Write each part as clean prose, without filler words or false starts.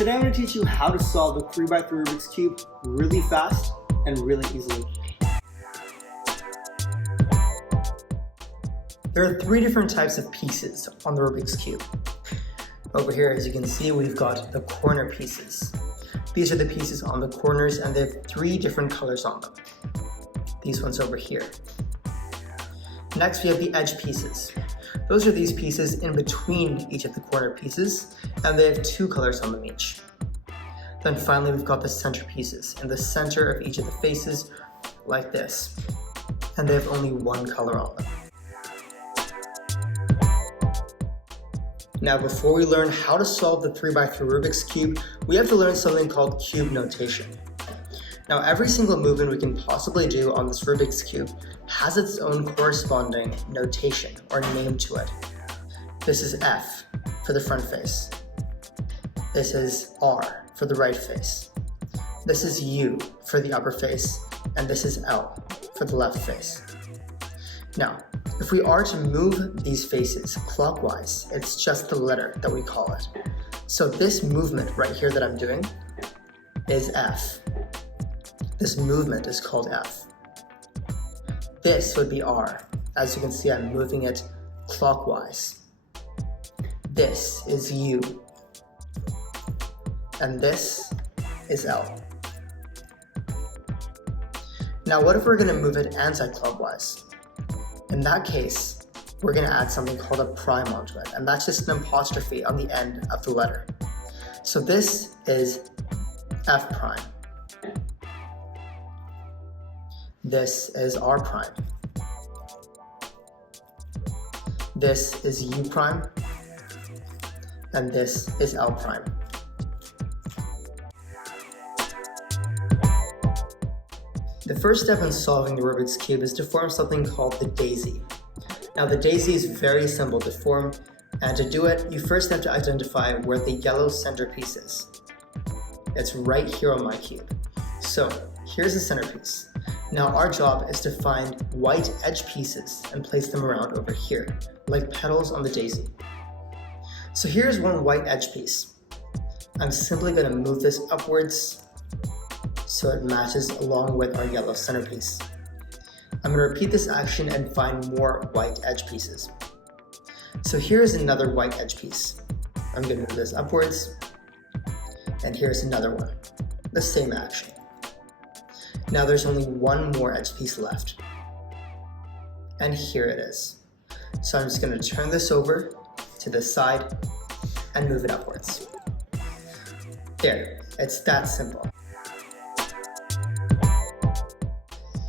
Today I'm going to teach you how to solve the 3x3 Rubik's Cube really fast and really easily. There are three different types of pieces on the Rubik's Cube. Over here, as you can see, we've got the corner pieces. These are the pieces on the corners and they have three different colors on them. These ones over here. Next, we have the edge pieces. Those are these pieces in between each of the corner pieces, and they have two colors on them each. Then finally, we've got the center pieces in the center of each of the faces, like this, and they have only one color on them. Now, before we learn how to solve the 3x3 Rubik's Cube, we have to learn something called cube notation. Now, every single movement we can possibly do on this Rubik's Cube has its own corresponding notation or name to it. This is F for the front face. This is R for the right face. This is U for the upper face, and this is L for the left face. Now, if we are to move these faces clockwise, it's just the letter that we call it. So this movement right here that I'm doing is F. This movement is called F. This would be R. As you can see, I'm moving it clockwise. This is U. And this is L. Now, what if we're going to move it anti-clockwise? In that case, we're going to add something called a prime onto it, and that's just an apostrophe on the end of the letter. So this is F prime. This is R prime. This is U prime. And this is L prime. The first step in solving the Rubik's Cube is to form something called the daisy. Now, the daisy is very simple to form, and to do it, you first have to identify where the yellow centerpiece is. It's right here on my cube. So here's the centerpiece. Now our job is to find white edge pieces and place them around over here, like petals on the daisy. So here's one white edge piece. I'm simply going to move this upwards so it matches along with our yellow centerpiece. I'm going to repeat this action and find more white edge pieces. So here's another white edge piece. I'm going to move this upwards, and here's another one. The same action. Now there's only one more edge piece left. And here it is. So I'm just going to turn this over to the side and move it upwards. There, it's that simple.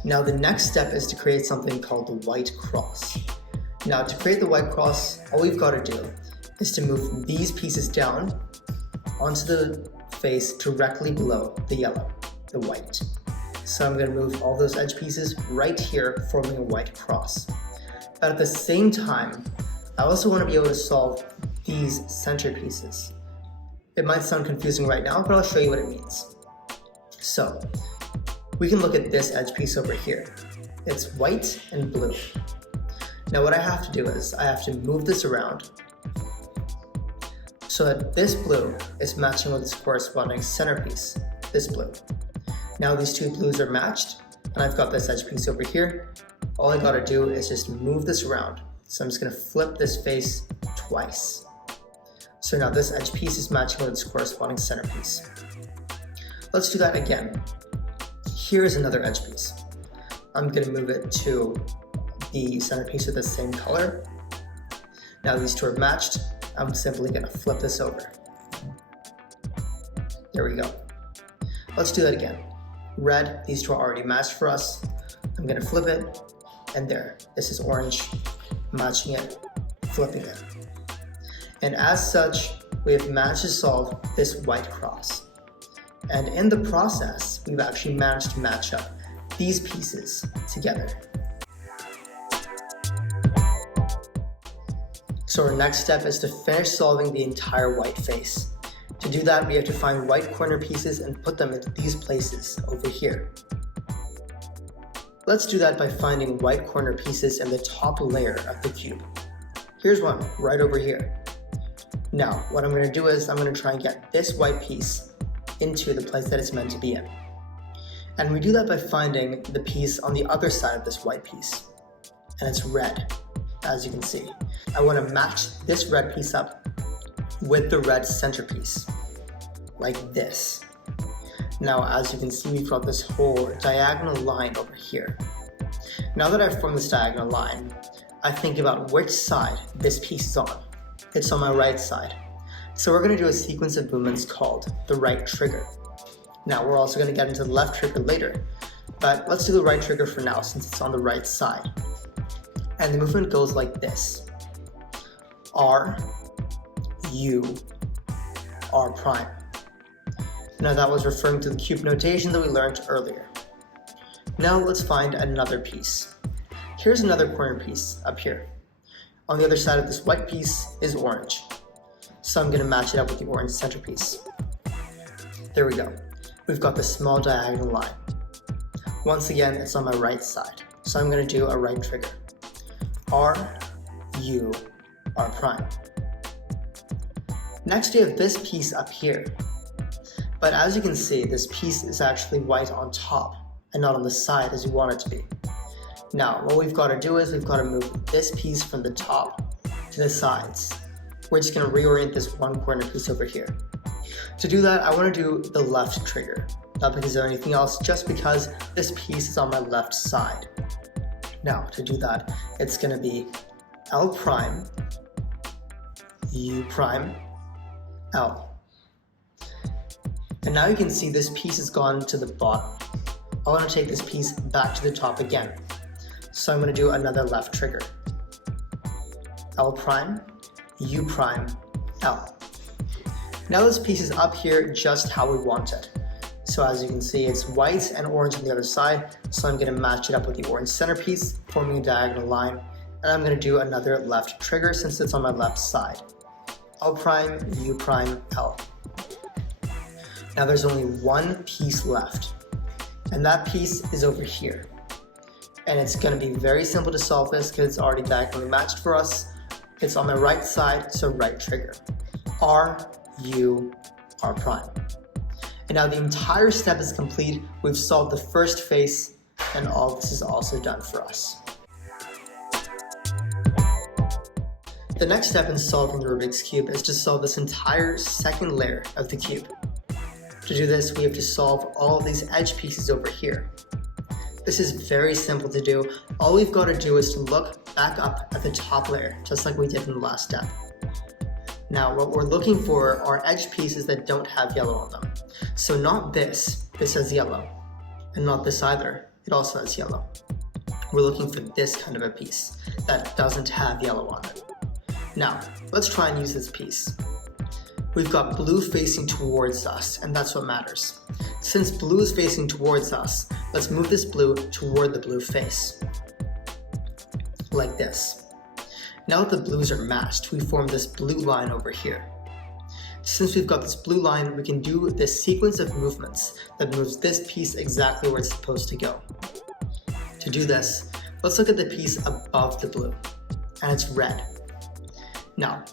Now the next step is to create something called the white cross. Now to create the white cross, all we've got to do is to move these pieces down onto the face directly below the yellow, the white. So I'm going to move all those edge pieces right here, forming a white cross. But at the same time, I also want to be able to solve these center pieces. It might sound confusing right now, but I'll show you what it means. So we can look at this edge piece over here. It's white and blue. Now what I have to do is I have to move this around so that this blue is matching with its corresponding centerpiece, this blue. Now these two blues are matched, and I've got this edge piece over here. All I gotta do is just move this around. So I'm just gonna flip this face twice. So now this edge piece is matching with its corresponding centerpiece. Let's do that again. Here's another edge piece. I'm gonna move it to the centerpiece with the same color. Now these two are matched. I'm simply gonna flip this over. There we go. Let's do that again. Red, these two are already matched for us. I'm gonna flip it, and there. This is orange, matching it, flipping it. And as such, we have managed to solve this white cross. And in the process, we've actually managed to match up these pieces together. So our next step is to finish solving the entire white face. To do that, we have to find white corner pieces and put them into these places over here. Let's do that by finding white corner pieces in the top layer of the cube. Here's one right over here. Now, what I'm going to do is I'm going to try and get this white piece into the place that it's meant to be in. And we do that by finding the piece on the other side of this white piece. And it's red, as you can see. I want to match this red piece up with the red centerpiece, like this. Now, as you can see, we've got this whole diagonal line over here. Now that I've formed this diagonal line, I think about which side this piece is on. It's on my right side. So we're going to do a sequence of movements called the right trigger. Now, we're also going to get into the left trigger later, but let's do the right trigger for now since it's on the right side. And the movement goes like this. R, U, R prime. Now that was referring to the cube notation that we learned earlier. Now let's find another piece. Here's another corner piece up here. On the other side of this white piece is orange. So I'm going to match it up with the orange centerpiece. There we go. We've got this small diagonal line. Once again, it's on my right side. So I'm going to do a right trigger. R, U, R prime. Next you have this piece up here. But as you can see, this piece is actually white on top and not on the side as you want it to be. Now, what we've got to do is we've got to move this piece from the top to the sides. We're just going to reorient this one corner piece over here. To do that, I want to do the left trigger. Not because of anything else, just because this piece is on my left side. Now, to do that, it's going to be L prime, U prime, L. And now you can see this piece has gone to the bottom. I want to take this piece back to the top again. So I'm going to do another left trigger. L prime, U prime, L. Now this piece is up here just how we want it. So as you can see, it's white and orange on the other side. So I'm going to match it up with the orange centerpiece, forming a diagonal line. And I'm going to do another left trigger since it's on my left side. L prime, U prime, L. Now there's only one piece left, and that piece is over here. And it's going to be very simple to solve this because it's already diagonally matched for us. It's on the right side, so right trigger. R, U, R prime. And now the entire step is complete. We've solved the first face, and all this is also done for us. The next step in solving the Rubik's Cube is to solve this entire second layer of the cube. To do this, we have to solve all of these edge pieces over here. This is very simple to do. All we've got to do is to look back up at the top layer, just like we did in the last step. Now, what we're looking for are edge pieces that don't have yellow on them. So not this has yellow, and not this either, it also has yellow. We're looking for this kind of a piece that doesn't have yellow on it. Now, let's try and use this piece. We've got blue facing towards us, and that's what matters. Since blue is facing towards us, let's move this blue toward the blue face. Like this. Now that the blues are matched, we form this blue line over here. Since we've got this blue line, we can do this sequence of movements that moves this piece exactly where it's supposed to go. To do this, let's look at the piece above the blue, and it's red. Now,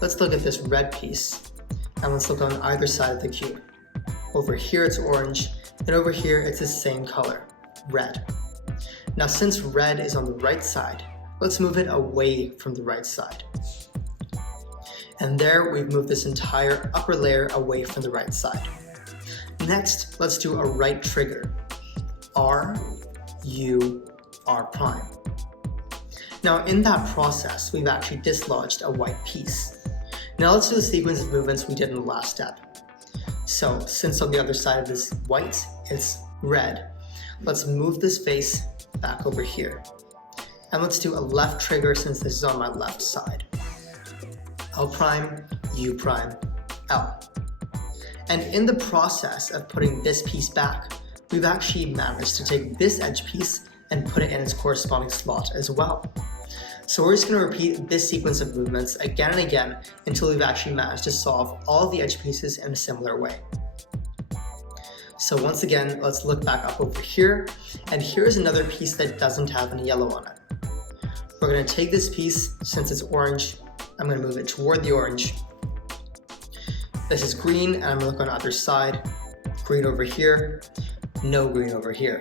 let's look at this red piece, and let's look on either side of the cube. Over here it's orange, and over here it's the same color, red. Now since red is on the right side, let's move it away from the right side. And there we've moved this entire upper layer away from the right side. Next, let's do a right trigger. R, U, R prime. Now in that process, we've actually dislodged a white piece. Now let's do the sequence of movements we did in the last step. So since on the other side of this white, it's red, let's move this face back over here. And let's do a left trigger since this is on my left side. L prime, U prime, L. And in the process of putting this piece back, we've actually managed to take this edge piece and put it in its corresponding slot as well. So we're just going to repeat this sequence of movements again and again until we've actually managed to solve all the edge pieces in a similar way. So once again, let's look back up over here, and here's another piece that doesn't have any yellow on it. We're going to take this piece, since it's orange, I'm going to move it toward the orange, This is green, and I'm gonna look on either side. Green over here, no green over here.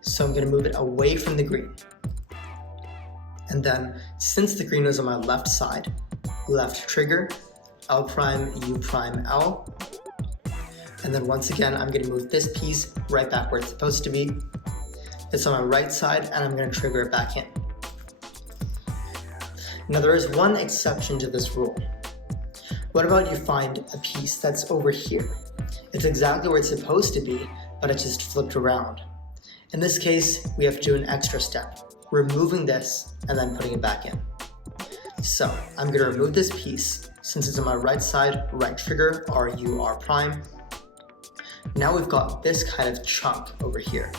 So I'm gonna move it away from the green. And then, since the green was on my left side, left trigger, L prime, U prime, L. And then once again, I'm gonna move this piece right back where it's supposed to be. It's on my right side, and I'm gonna trigger it back in. Now there is one exception to this rule. What about you find a piece that's over here? It's exactly where it's supposed to be, but it's just flipped around. In this case, we have to do an extra step, removing this and then putting it back in. So I'm gonna remove this piece. Since it's on my right side, right trigger, R, U, R prime. Now we've got this kind of chunk over here.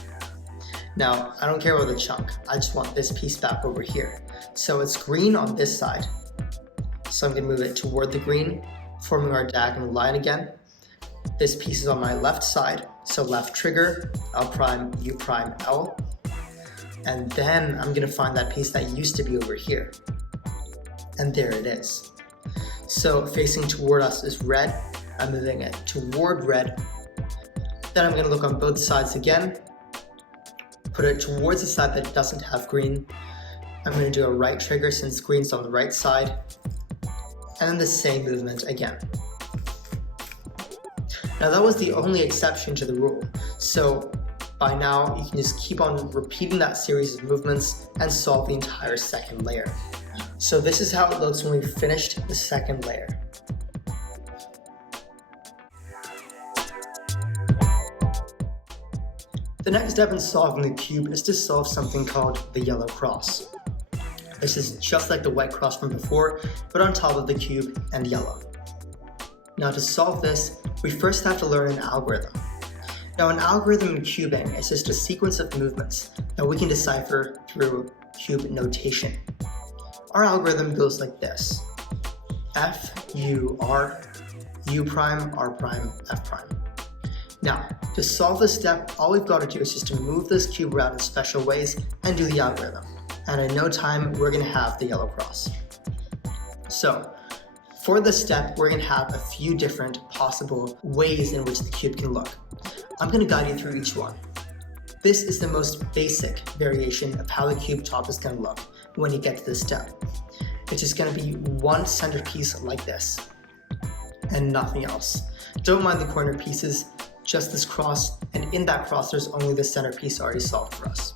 Now, I don't care about the chunk, I just want this piece back over here. So it's green on this side. So I'm gonna move it toward the green, forming our diagonal line again. This piece is on my left side, so left trigger, L prime, U prime, L. And then I'm gonna find that piece that used to be over here. And there it is. So facing toward us is red, I'm moving it toward red. Then I'm gonna look on both sides again, put it towards the side that doesn't have green. I'm gonna do a right trigger since green's on the right side, and then the same movement again. Now that was the only exception to the rule, so by now you can just keep on repeating that series of movements and solve the entire second layer. So this is how it looks when we've finished the second layer. The next step in solving the cube is to solve something called the yellow cross. This is just like the white cross from before, but on top of the cube and yellow. Now to solve this, we first have to learn an algorithm. Now an algorithm in cubing is just a sequence of movements that we can decipher through cube notation. Our algorithm goes like this: F, U, R, U prime, R prime, F prime. Now, to solve this step, all we've got to do is just to move this cube around in special ways and do the algorithm. And in no time, we're gonna have the yellow cross. So, for this step, we're gonna have a few different possible ways in which the cube can look. I'm gonna guide you through each one. This is the most basic variation of how the cube top is gonna look when you get to this step. It's just gonna be one centerpiece like this, and nothing else. Don't mind the corner pieces, just this cross, and in that cross there's only the centerpiece already solved for us.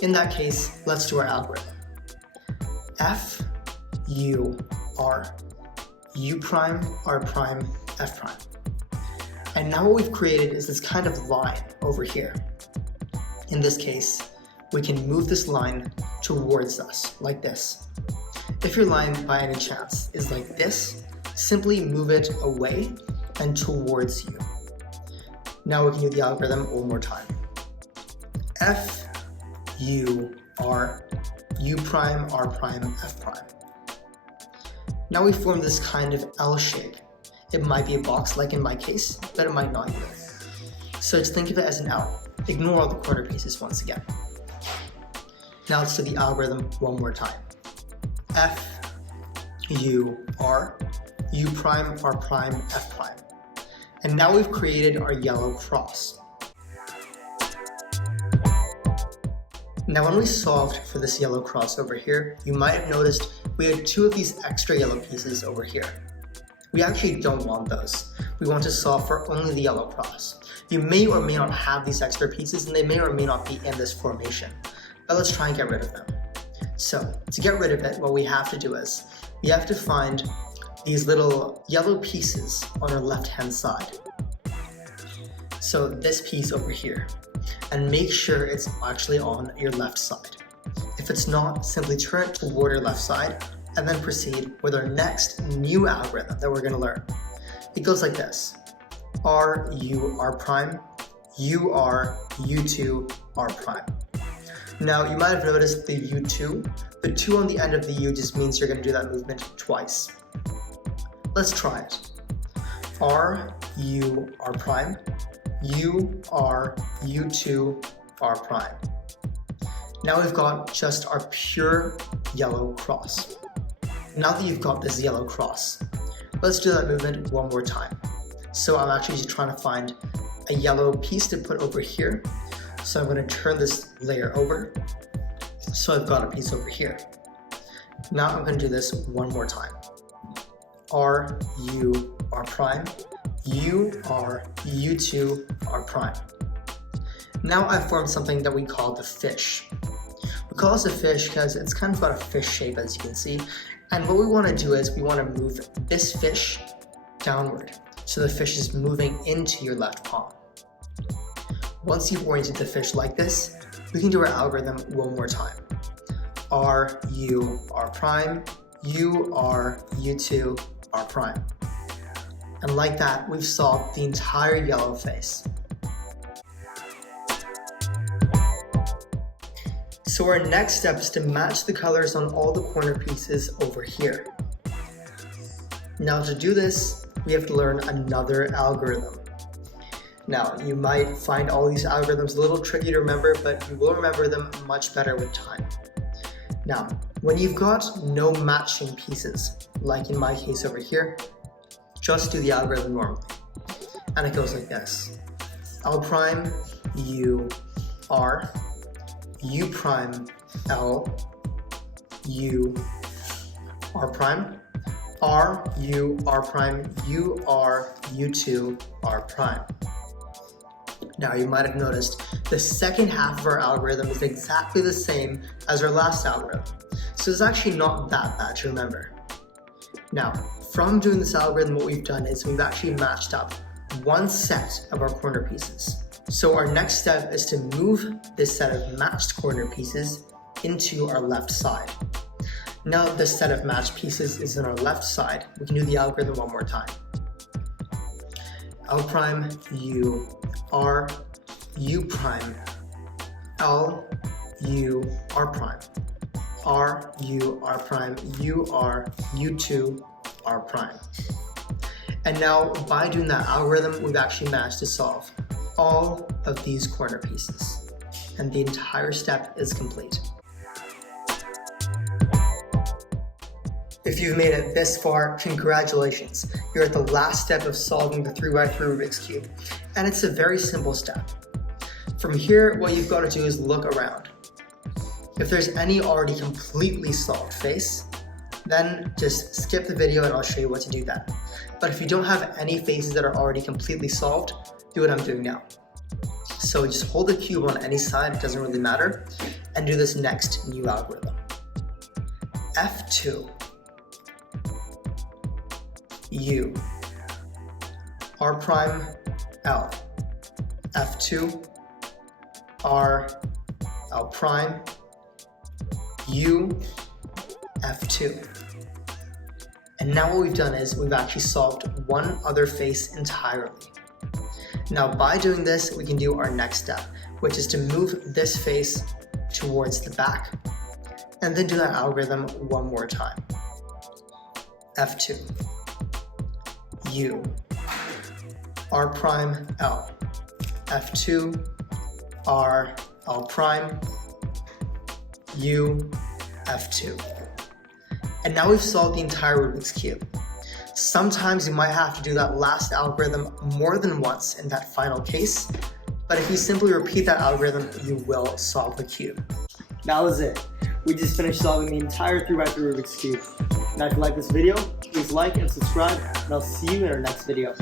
In that case, let's do our algorithm. F, U, R, U prime, R prime, F prime. And now what we've created is this kind of line over here. In this case, we can move this line towards us, like this. If your line by any chance is like this, simply move it away and towards you. Now we can do the algorithm one more time. F, U, R, U prime, R prime, F prime. Now we form this kind of L shape. It might be a box like in my case, but it might not either. So just think of it as an L. Ignore all the corner pieces once again. Now let's do the algorithm one more time. F, U, R, U prime, R prime, F prime. And now we've created our yellow cross. Now when we solved for this yellow cross over here, you might have noticed we had two of these extra yellow pieces over here. We actually don't want those. We want to solve for only the yellow cross. You may or may not have these extra pieces and they may or may not be in this formation, but let's try and get rid of them. So to get rid of it, what we have to do is we have to find these little yellow pieces on our left-hand side. So this piece over here, and make sure it's actually on your left side. If it's not, simply turn it toward your left side and then proceed with our next new algorithm that we're going to learn. It goes like this: R, U, R prime, U, R, U2, R prime. Now you might have noticed the U2, the 2 on the end of the U just means you're going to do that movement twice. Let's try it. R, U, R prime, U, R, U2, R prime. Now we've got just our pure yellow cross. Now that you've got this yellow cross, Let's do that movement one more time. So I'm actually just trying to find a yellow piece to put over here. So I'm going to turn this layer over. So I've got a piece over here. Now I'm going to do this one more time. R, U, R prime, U, R, U2, R prime. Now I've formed something that we call the fish. We call this a fish because it's kind of got a fish shape, as you can see. And what we want to do is we want to move this fish downward. So the fish is moving into your left palm. Once you've oriented the fish like this, we can do our algorithm one more time. R, U, R prime, U, R, U2, R prime. And like that, we've solved the entire yellow face. So our next step is to match the colors on all the corner pieces over here. Now to do this, we have to learn another algorithm. Now, you might find all these algorithms a little tricky to remember, but you will remember them much better with time. Now, when you've got no matching pieces, like in my case over here, just do the algorithm normally. And it goes like this. L prime, U, R, U prime, L, U, R prime, R, U, R prime, U, R, U2, R prime. Now you might have noticed the second half of our algorithm is exactly the same as our last algorithm. So it's actually not that bad to remember. Now, from doing this algorithm, what we've done is we've actually matched up one set of our corner pieces. So our next step is to move this set of matched corner pieces into our left side. Now that this set of matched pieces is in our left side, we can do the algorithm one more time. L prime, U, R, U prime, L, U, R prime, R, U, R prime, U, R, U2, R prime. And now by doing that algorithm, we've actually managed to solve all of these corner pieces. And the entire step is complete. If you've made it this far, congratulations. You're at the last step of solving the 3x3 Rubik's Cube. And it's a very simple step. From here, what you've got to do is look around. If there's any already completely solved face, then just skip the video and I'll show you what to do then. But if you don't have any faces that are already completely solved, do what I'm doing now. So just hold the cube on any side, it doesn't really matter, and do this next new algorithm. F2, U, R prime, L, F2, R, L prime, U, F2. And now what we've done is we've actually solved one other face entirely. Now by doing this, we can do our next step, which is to move this face towards the back, and then do that algorithm one more time. F2, U, R prime, L, F2, R, L prime, U, F2. And now we've solved the entire Rubik's Cube. Sometimes you might have to do that last algorithm more than once in that final case, but if you simply repeat that algorithm, you will solve the cube. That was it. We just finished solving the entire 3x3 Rubik's Cube. Now if you like this video, please like and subscribe, and I'll see you in our next video.